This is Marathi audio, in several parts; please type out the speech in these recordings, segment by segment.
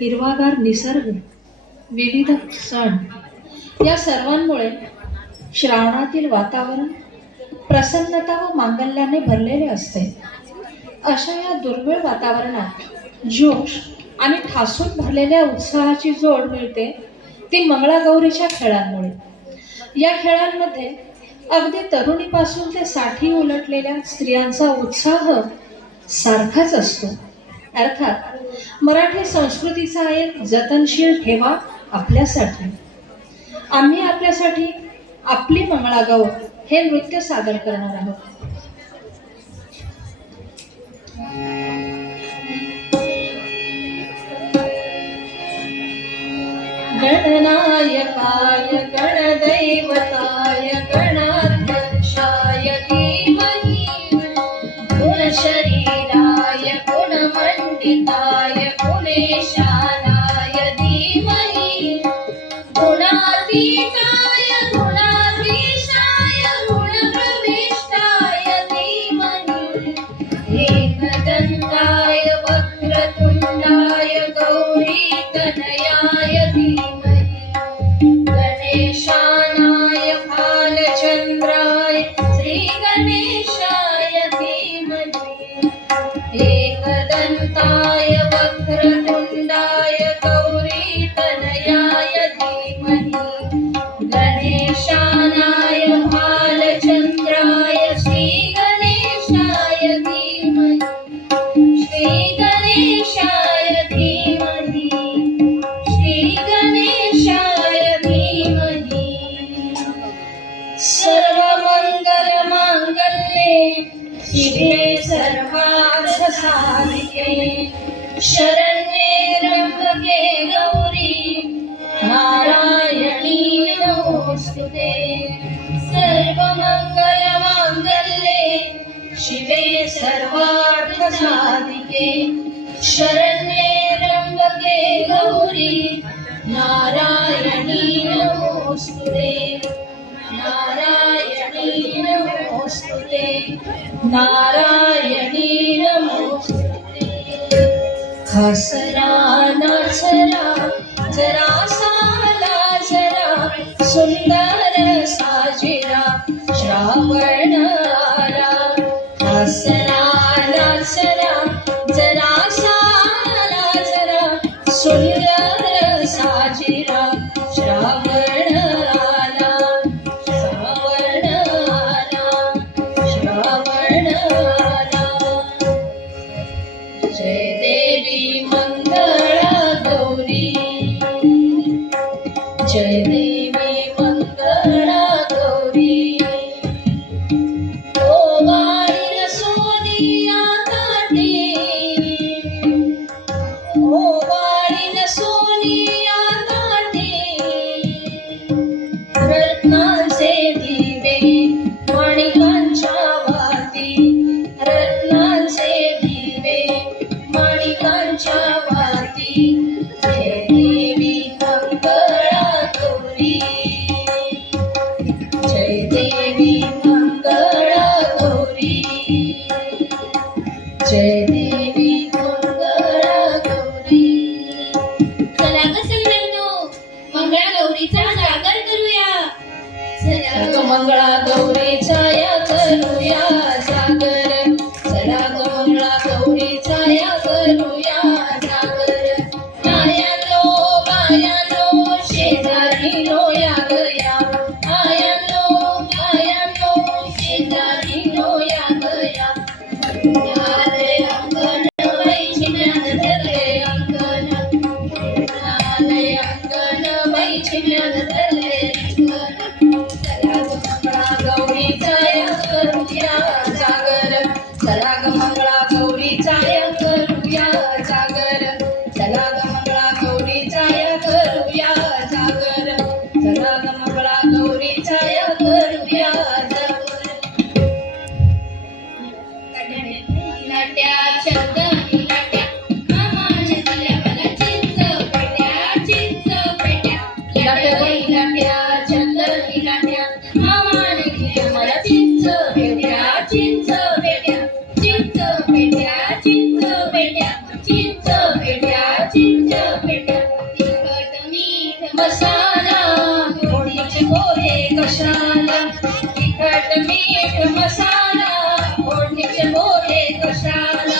हिरवागार निसर्ग, विविध सण या सर्वांमुळे श्रावणातील वातावरण प्रसन्नता व मांगल्याने भरलेले असते। अशा या दुर्मिळ वातावरणात जोश आणि ठासून भरलेल्या उत्साहाची जोड मिळते ती मंगळागौरीच्या खेळांमुळे। या खेळांमध्ये अगदी तरुणीपासून ते 60 उलटलेल्या स्त्रियांचा उत्साह सारखाच असतो। अर्थात मराठी संस्कृतीचा एक जतनशील ठेवा आपल्यासाठी। आम्ही आपल्यासाठी आपली मंगळागौर हे नृत्य सादर करणार आहोत। गणनायकाय गणदैवताय गणाध्यक्षाय धीमहि गुणशरीराय गुणमण्डिताय गुणेशानाय धीमहि गुणातीताय गुणाधीशाय गुणप्रविष्टाय धीमहि एकदन्ताय वक्रतुण्डाय गौरीतनयाय धीमहि गणेशानाय भालचन्द्राय श्रीगणेशाय धीमहि एकदन्ताय वक्रतुण्डाय गौरीतनयाय धीमहि गणेशानाय भालचन्द्राय श्रीगणेशाय धीमहि श्रीगणेशाय धीमहि श्रीगणेशाय धीमहि। सर्वमङ्गलमाङ्गल्ये शिवे सर्वार्थसाधिके शरण्ये त्र्यम्बके गौरी नारायणी नमोस्तुते। सर्वमङ्गलमाङ्गल्ये शिवे सर्वार्थसाधिके शरण्ये त्र्यम्बके गौरी नारायणी नमोस्तुते नारायणी नमोस्तुते नारायणी नमोस्तुते। हसरा नाचरा जरा साला जरा सुंदर साजिरा श्रावण आला। हसरा नाचरा जरा साला जरा सुंदर साजिरा श्रावण आला श्रावण आला श्रावण आला। जय देवी मंगळा गौरी जय देवी मंगळा गौरी। ओ वाणी सोनिया काठी ओ वाणी सोनिया काठी रत्नांचे दिवे माणिकांच्या वाती रत्नांचे दिवे माणिकांच्या वाती। जय देवी मंगळा गौरी जय देवी मंगळा गौरी जय देवी मंगळा गौरी। चला ग सगळ्यांनो मंगळागौरीचा जागर करूया। चला ग मंगळा गौरीचा या करूया जागर चला ग मंगळा गौरीचा या करूया जागर। आयानो बायानो शेजारीनो या गया आयानो बायानो शेजारीनो या गया। आले अंगण वैचिन्यान धरले अंगण आले अंगण वैचिन्यान धरले अंगण। चला ग मंगळा गौरीचा या करूया जागर चला ग मंगळा गौरीचा या करूया जागर चला ग मंगळा गौरीचा या करूया जागर चला ग मंगळा गौरीचा या करूया जागर। लाट्या चंदनी लाट्या मामाने दिल्या मला चिंच पेट्या लाट्या मीठ मसाला फोडणीचे मोरे कशाला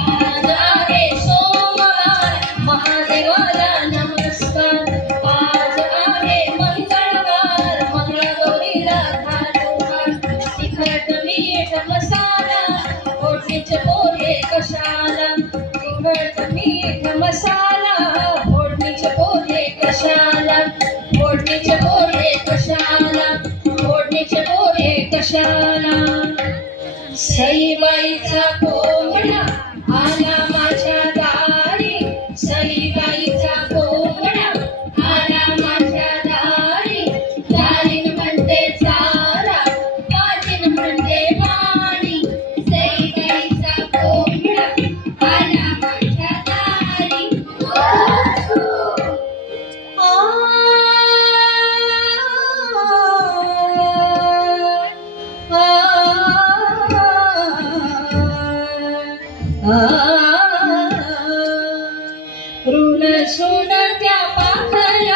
आज आहे सोमवार महादेवाला नमस्कार आज आहे मंगळवार मंगळागौरीला घालू हार तिखट मीठ मसाला फोडणीचे मोरे कशाला तिखट मीठ मसाला फोडणीचे मोरे कशाला फोडणीचे मोरे कशाला फोडणीचे मोरे कशाला सईबाईचा कोंबडा आला माझ्या दारी सईबाईचा कोंबडा आला माझ्या दारी दारीन म्हणते चारा पाजीन म्हणते पाणी सईबाईचा कोंबडा आला माझ्या दारी ऋण सुन त्या पाखला